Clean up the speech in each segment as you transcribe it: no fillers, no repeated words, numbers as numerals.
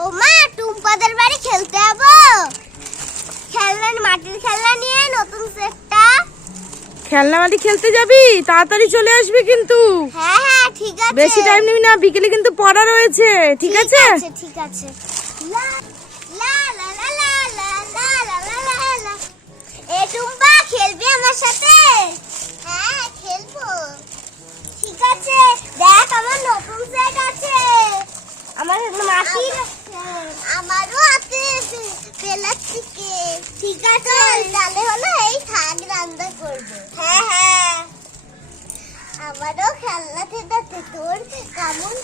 ও মা, টুম্পাদের বাড়ি খেলতে যাবো। খেলনা, মাটির খেলনা নিয়ে নতুন সেটটা। খেলনা মাটি খেলতে যাবি? তাড়াতাড়ি চলে আসবি কিন্তু। হ্যাঁ হ্যাঁ ঠিক আছে। বেশি টাইম নিবি না, বিকেলে কিন্তু পড়া রয়েছে। ঠিক আছে ঠিক আছে। লা লা লা লা লা লা লা লা লা লা। এ টুম্পা, খেলবি আমার সাথে? হ্যাঁ খেলবো। ঠিক আছে, দেখ আমার নতুন সেট আছে। আমার মাটির, আমারও আছে প্লাস্টিকের। ঠিক আছে, তাহলে হলো এই শাক রান্না করবো। হ্যাঁ হ্যাঁ, আমারও খেলনা আছে। তোর কেমন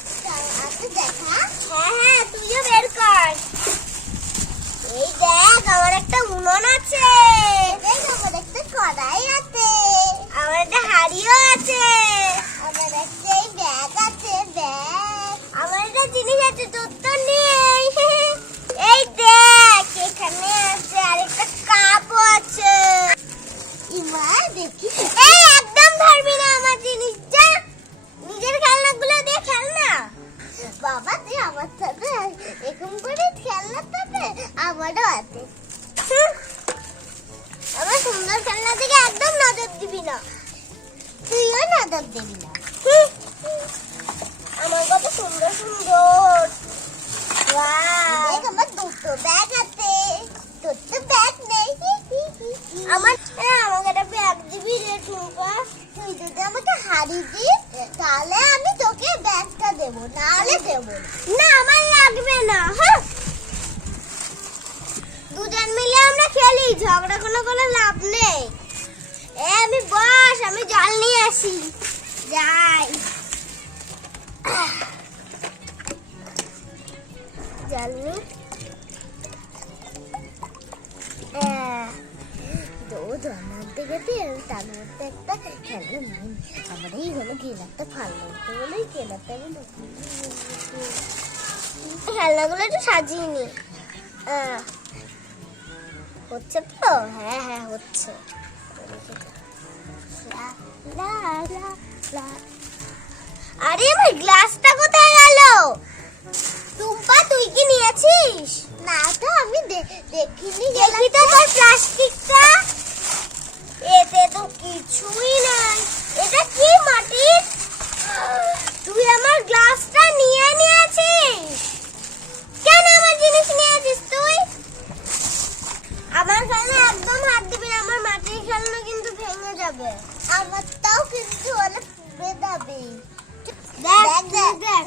আছে দেখা? হ্যাঁ হ্যাঁ, তুইও বের কর। এই দেখ, আমার একটা উনুন আছে। দেখ, আমার একটা কড়াই আছে। আমার একটা হাঁড়িও আছে। আমার একটা এই ব্যাগ আছে, ব্যাগ। আমার একটা জিনিস আছে, তোর তো নেই। এই দেখ, এখানে আছে আরেকটা কাপও আছে। ইমা দেখি, এই একদম ধরবি না আমার জিনিসটা। নিজের খেলনাগুলো দিয়ে খেল না। বাবা, তুই আমার সাথে এরকম করে খেলনা পাবে? আমারও আছে। আমার সুন্দর খেলনা দিকে একদম নজর দিবি না। তুইও নজর দিবি না। আমার কত সুন্দর সুন্দর। দেখ, আমার দুটো ব্যাগ আছে। তোর তো ব্যাগ নেই। আমাকে একটা ব্যাগ দিবি রে টুম্পা। তুই যদি আমাকে হাড়ি দিস, তাহলে আমি তোকে ব্যাগটা দেবো, নাহলে দেবো না। আমার লাগবে না। হ্যাঁ, দুজন মিলে আমরা খেলি, ঝগড়া কোনো লাভ নেই। আমি বস, আমি জল নিয়ে আসি। যাই, জল নিয়ে দুধ আনাতে গেছে। তার মধ্যে একটা খেলনা নেই। আমার এই হলো গেলাটা ভালো বলেই গেলাটা খেলনাগুলো একটু সাজিয়ে নি। হচ্ছে তো? হ্যাঁ হ্যাঁ হচ্ছে। আরে আমার গ্লাসটা কোথায় গেল? টুম্পা, তুই কি নিয়েছিস? না তো, আমি দেখিনি। দেখি তো তোর প্লাস্টিকটা। এতে তো কিছুই নাই। এটা কি মাটির? তুই আমার গ্লাসটা নিয়ে নিয়েছিস। কেন আমার জিনিস নিয়েছিস তুই? আমার খেলনা একদম হাত দিবি না। আমার মাটির খেলনা কিন্তু ভেঙে যাবে। আমারটাও কিন্তু অনেক পুড়ে যাবে। দেখ দেখ দেখ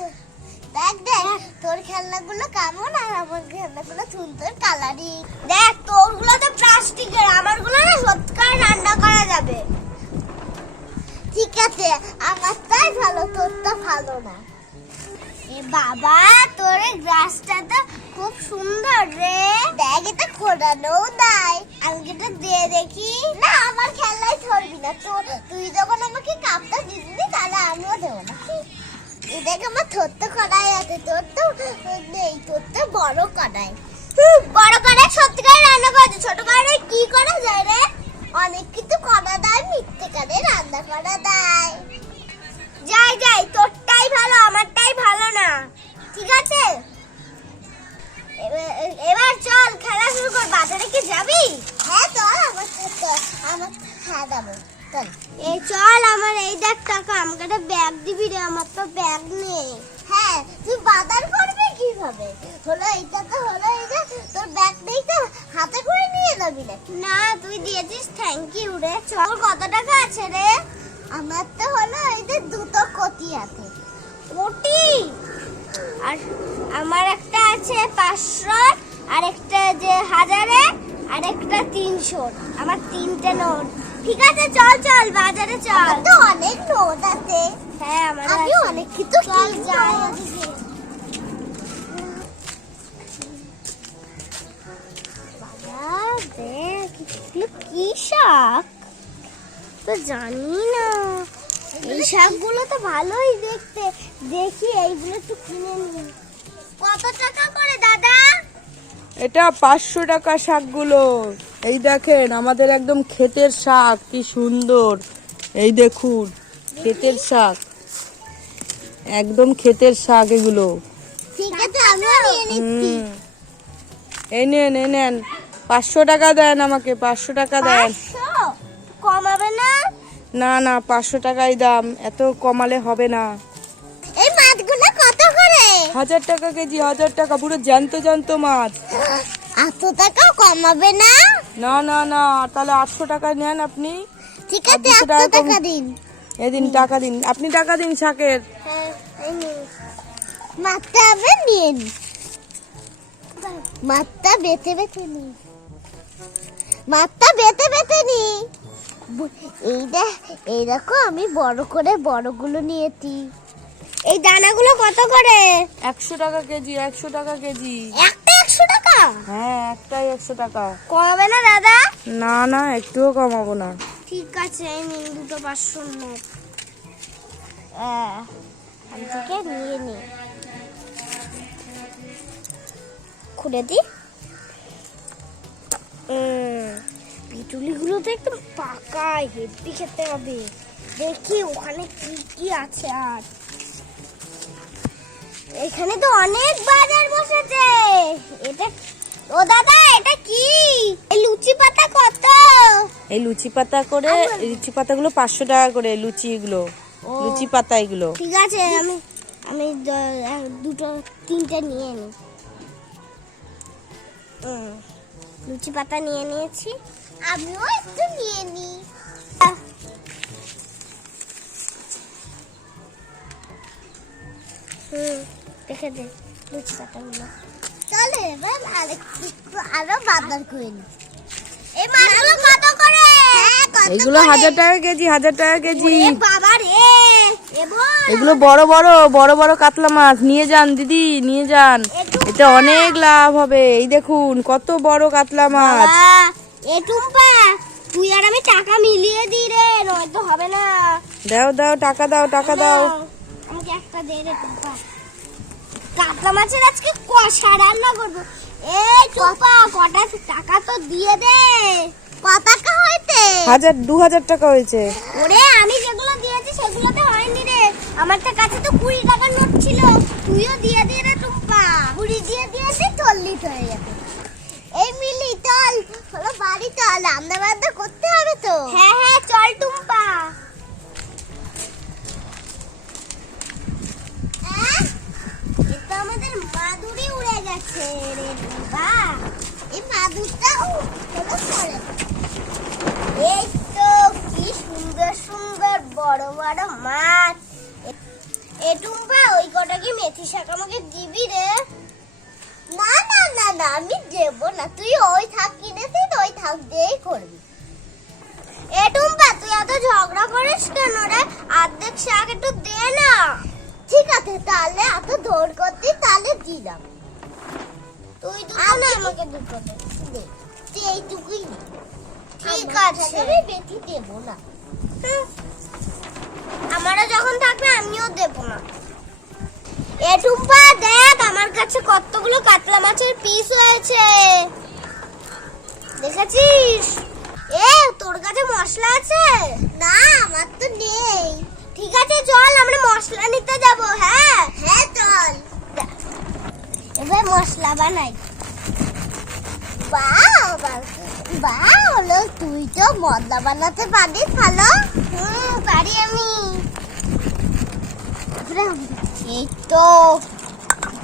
দেখ দেখ, তোর খেলনাগুলো কেমন আর আমার খেলনাগুলো সুন্দর কালারিং। দেখ, তোরগুলো তো প্লাস্টিকের, আমারগুলো না সত্যিকার রান্না করা যাবে। ঠিক আছে, আমারটাই ভালো, তোরটা ভালো না। এ বাবা, তোর গ্লাসটা তো খুব সুন্দর রে। দেখ, এটা খোলানো নাই। আমাকে এটা দিয়ে দেখি। না, আমার খেলনাই ধরবি না। তুই যখন আমাকে কাপটা দিবি, তাহলে আমিও দেবো না। দেখ, আমার ছোট্ট কড়াই আছে, তোর তো নেই। তোর তো বড় কড়াই। বড় কড়াই সত্যিকার রান্না করা, ছোট কড়াই কি করা যায় রে? অনেক কিছু করা দেয়, মিথ্যে করে রান্না করা দেয়। যাই যাই, তোরটাই ভালো, আমারটাই ভালো না। ঠিক আছে, এবার চল খেলা শুরু কর। বাজারে কি যাবি? হ্যাঁ চল, আমার হ্যাঁ যাবো। এই চল, আমার এই দেখ টাকা, আমাকে একটা ব্যাগ দিবি রে। আমার তো ব্যাগ নেই। হ্যাঁ, তুই বাজার করবি কিভাবে? হলো এইটা তো হলো এইটা, তোর ব্যাগ নেই তো হাতে করে নিয়ে যাবি না? না, তুই দিয়েছিস, থ্যাংক ইউ রে। চল, কত টাকা আছে রে? আমার তো হলো এই যে দুটো কোটি আছে। কোটি? আর আমার একটা আছে 500, আর একটা যে 1000, আর একটা 300। আমার 3টে নোট। ঠিক আছে, চল চল বাজারে চল। তো অনেক নোট আছে। হ্যাঁ, আমার আমি অনেক কিছু চল যাই। বাবা দেখ, কি শাক তো জানি না। এই শাকগুলো তো ভালোই দেখতে। দেখি এইগুলো একটু কিনে নি। কত টাকা করে দাদা? এটা 500 টাকা শাকগুলো। এই দেখেন, আমাদের একদম ক্ষেতের শাক, কি সুন্দর। এই দেখুন, ক্ষেতের শাক, একদম ক্ষেতের শাক এগুলো। ঠিক আছে, আমিও নিয়ে নিচ্ছি। এই নেন 500 টাকা দেন আমাকে, 500 টাকা দেন। 500 কমাবে না? না 500 টাকাই দাম, এত কমালে হবে না। এই মাছগুলো কত করে? 1000 টাকা কেজি, 1000 টাকা, পুরো জ্যান্ত মাছ। এত টাকা কমাবে না? না তাহলে 800 টাকা নেন আপনি। ঠিক আর আছে, 200 800 টাকা টাকা দিন। এই দিন টাকা দিন, আপনি টাকা দিন শাকের। হ্যাঁ, এই নিন। মাছটা আবার নিয়ে নিন। মাছটা বেতে নি। মাছটা বেতে নি। এই দেখো আমি বড় করে বড়গুলো নিয়েছি। এই দানাগুলো কত করে? 100 টাকা কেজি, 100 টাকা কেজি। একটা 100 টাকা? হ্যাঁ, একটাই 100 টাকা। কমাবে না দাদা? না একটুও কমাবো না। ঠিক আছে, এই নিন দুটো 500 নোট। আমি থেকে নিয়ে নি। খুলে দি। পিটুলিগুলো তো একদম পাকা, হেভি খেতে হবে। দেখি ওখানে কি কি আছে। আর এখানে তো অনেক বাজার বসেছে। এটা ও দাদা, এটা কি? এই লুচি পাতা কত? এই লুচি পাতা করে, লুচি পাতাগুলো 500 টাকা করে, লুচিগুলো, লুচি পাতা এগুলো। ঠিক আছে, আমি দুটো 3টে নিয়ে নিই। লুচি পাতা নিয়ে নিয়েছি। আমিও একটু নিয়ে নিই। দেখে দে লুচি পাতাগুলো। চলে এবার আরো বাজার করে নি। এই মাছগুলো কত করে? এগুলো 1000 টাকা কেজি, 1000 টাকা কেজি। বাবা রে, এগুলো বড় বড় কাতলা মাছ। নিয়ে যান দিদি, নিয়ে যান, এটা অনেক লাভ হবে। এই দেখুন কত বড় কাতলা মাছ। এ টুম্পা, তুই আর আমি টাকা মিলিয়ে দিই রে, নয়তো হবে না। দাও টাকা দাও। আমাকে একটা দে রে টুম্পা। কাতলা মাছের আজকে কষা রান্না করবো। এই টুম্পা, কটা টাকা তো দিয়ে দে। কত টাকা হয়েছে? 2000 টাকা হয়েছে। ওরে, আমি যেগুলো দিয়েছি সেগুলোতে হয়নি রে। আমার কাছে তো 20 টাকার নোট ছিল। তুইও দিয়ে দে রে টুম্পা। 20 দিয়ে দিয়েছি, 40 হয়ে যাবে। এই মিলি চল, হলো বাড়ি চল, রান্না বান্না করতে হবে তো। হ্যাঁ চল টুম্পা। এটা আমাদের মাদুরি উড়ে গেছে রে টুম্পা। এই মাদুরটা হলো পড়ে। এই তো কি সুন্দর সুন্দর বড় বড় মাছ। এ টুম্পা, ওই কটা কি মেথি শাক আমাকে দিবি রে? না আমি দেব না। তুই ওই থাক কিনেছিস, ওই থাক দিয়েই করবি। এ টুম্পা, তুই এত ঝগড়া করিস কেন রে? অর্ধেক শাক একটু দে না। ঠিক আছে, তাহলে এত দৌড় করতি, তাহলে দিলাম। তুই দুটো না, আমাকে দুটো দে। এইটুকুই ঠিক আছে, আমি বেশি দেব না। আমারও যখন থাকবে আমিও দেব না। এ টুম্পা, দেখ আমার কাছে কতগুলো কাতলা মাছের পিস হয়েছে, দেখেছিস? তোর কাছে মশলা আছে? না, আমার তো নেই। ঠিক আছে, চল আমরা মশলা নিতে যাব। হ্যাঁ চল, এবার মশলা বানাই। হলো, তুই তো মশলা বানাতে পারিস ভালো। পারি আমি। এই তো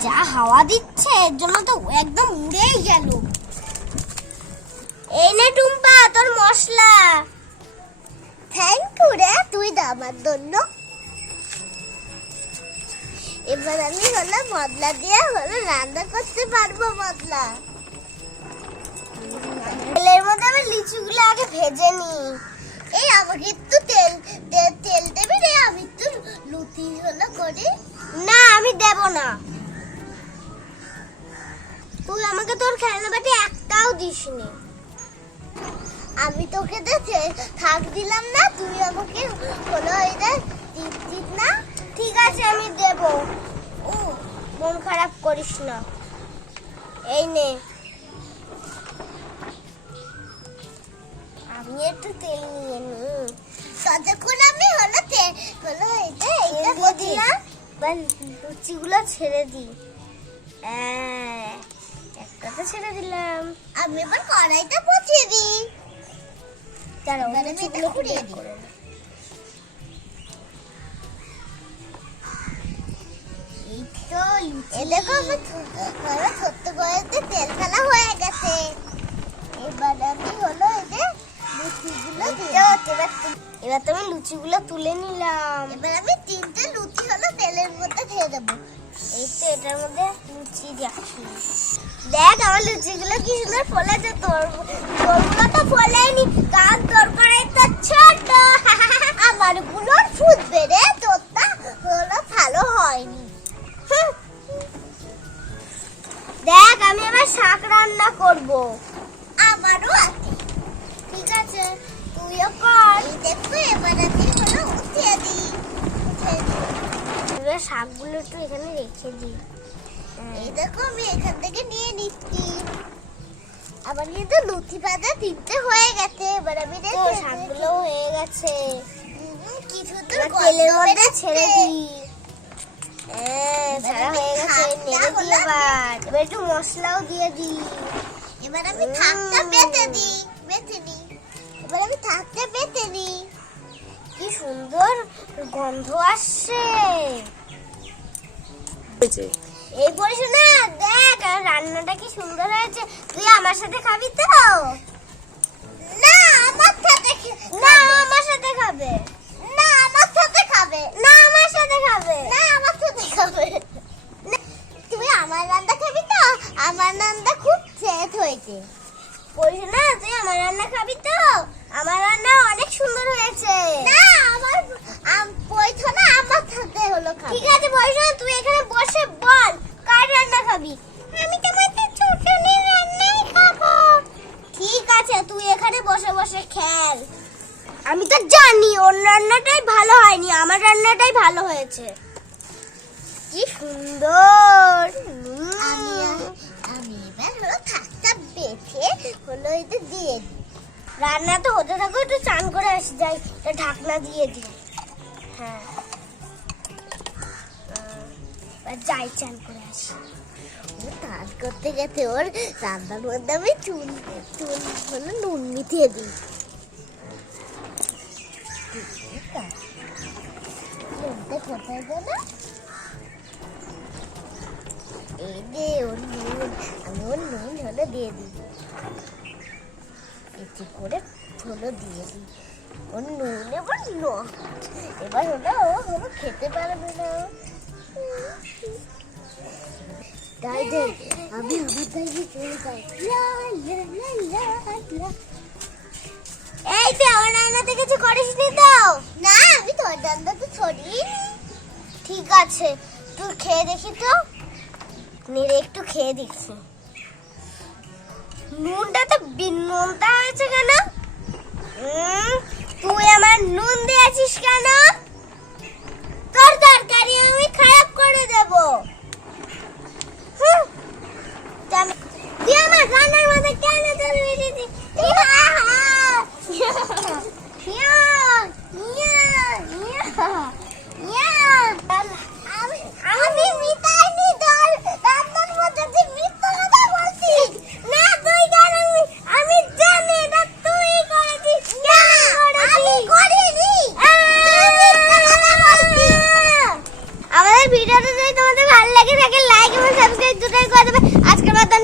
যা হাওয়া দিচ্ছে, এর জন্য তো একদম উড়েই গেল। এই নে টুম্পা, তোর মশলা। থ্যাংক ইউ রে, তুই আমার জন্য। এবার আমি হলো মশলা দিয়ে হলো রান্না করতে পারবো। মশলা তেলের মধ্যে আমি লিচুগুলো আগে ভেজে নি। এই আমাকে একটু তেল দেবে রে, আমি একটু লুচি হলো করি। না, আমি দেব না। তুই আমাকে তোর খেলনা বাটি একটাও দিসনি। আমি তোকে থাক দিলাম না, তুই আমাকে হলো এটা দিস না। ঠিক আছে, আমি দেব। মন খারাপ করিস না। এই নে, আমি একটু তেল নিয়ে নি। ততক্ষণ আমি হলো এটা দিলাম, লুচিগুলো ছেড়ে দিই। একটা তো ছেড়ে দিলাম। আমি এবার কড়াইটা বসিয়ে দিই। দাঁড়াও, লুচিগুলো ফুটিয়ে দিই। এই তো লুচি। দেখো আমার ছোট্ট কড়াইতে তেল ফেলা হয়ে গেছে। এবার আমি হলো এই যে লুচিগুলো এবার তুমি লুচিগুলো তুলে নিলাম। এবার আমি 3টে লুচি হলো তেলের মধ্যে দিয়ে দেবো। এই তো এটার মধ্যে লুচি রাখছি। দেখ আমার লুচিগুলো কি সুন্দর ফলেছে। তোরগুলো তো ফলেনি, কারণ তোর কড়াইটা ছোট। আমার গুলোর ফুটবে রে, তোরটা হলো ভালো হয়নি। দেখ আমি এবার শাক রান্না করব। আমারও আছে। ঠিক আছে, তুইও কর। দেখো এবার আমি হলো উঠিয়ে দিই। এবার শাকগুলো একটু এখানে রেখে দিই। এই দেখো আমি এখান থেকে নিয়ে নিচ্ছি। আবার কিন্তু লুচি ভাজা 3টে হয়ে গেছে। এবার আমি শাকগুলো হয়ে গেছে। কিছু তো তেলের মধ্যে ছেড়ে দিই। ছাড়া হয়ে গেছে, নেড়ে দিই। এবার একটু মশলাও দিয়ে দিই। এবার আমি থাকটা বেটে দিই। এবার আমি থাকটা বেটে দিই। কি সুন্দর গন্ধ আসছে। এই বলিস না, দেখ রান্নাটা কি সুন্দর হয়েছে। তুই আমার সাথে খাবি তো? না আমার সাথে না আমার সাথে খাবে। না আমার সাথে খাবে। না আমার সাথে খাবে। না আমার সাথে খাবে। তুই আমার রান্না খাবি তো? আমার রান্না খুব সেট হয়েছে। বলিস না, তুই আমার রান্না খাবি তো? আমার রান্না অনেক সুন্দর হয়েছে। না আমার বইছো না, আমার সাথে হলো খাবে। ঠিক আছে বলিস না, তুই এখানে বসে বল কার রান্না খাবি। আমি তোমাদের ছোটনের রান্নাই খাবো। ঠিক আছে, তুই এখানে বসে বসে খেল। আমি তো জানি ওর রান্নাটাই ভালো হয়নি, আমার রান্নাটাই ভালো হয়েছে। কি সুন্দর। আমি এবার হলো থাকটা বেছে হলো এটা দিয়ে দিই। রান্না তো হতে থাকো, একটু চান করে আসি যাই। ঢাকনা দিয়ে দিই। হ্যাঁ যাই, চান করে আসি। ও চান করতে গেছে, ওর রান্নার মধ্যে আমি চুন হলো নুন মিশিয়ে দিই। কোথায় গেল? এই যে ওর নুন, আমি ওর নুন হলো দিয়ে দিই। এতে করে হলো দিয়ে দিই ওর নুন। এবার হলো ও হলো খেতে পারবে না। তাই দে আমি আমার দাইকে চলে যাই। এই তো আমার রান্নাতে কিছু করিসনি তো? না আমি তোর রান্নাতে ছড়িনি। ঠিক আছে, তুই খেয়ে দেখি তো। নেড়ে একটু খেয়ে দেখছি। নুনটা তো বিনুনটা হয়েছে কেন? তুই আমার নুন দিয়েছিস কেন? তোর তরকারি আমি খারাপ করে দেব। তুই আমার রান্নার মধ্যে কেন তেল মিশিয়েছিস? আমি মিটাইনি তোর রান্নার মধ্যে। তুই মিথ্যা কথা বলছিস। না তুই জানি, আমি জানি না তুই করেছিস। না আমি করিনি। আমাদের ভিডিওটা যদি তোমাদের ভালো লাগে থাকে লাইক এবং সাবস্ক্রাইব দুটোই করে দেবে। আজকের মতন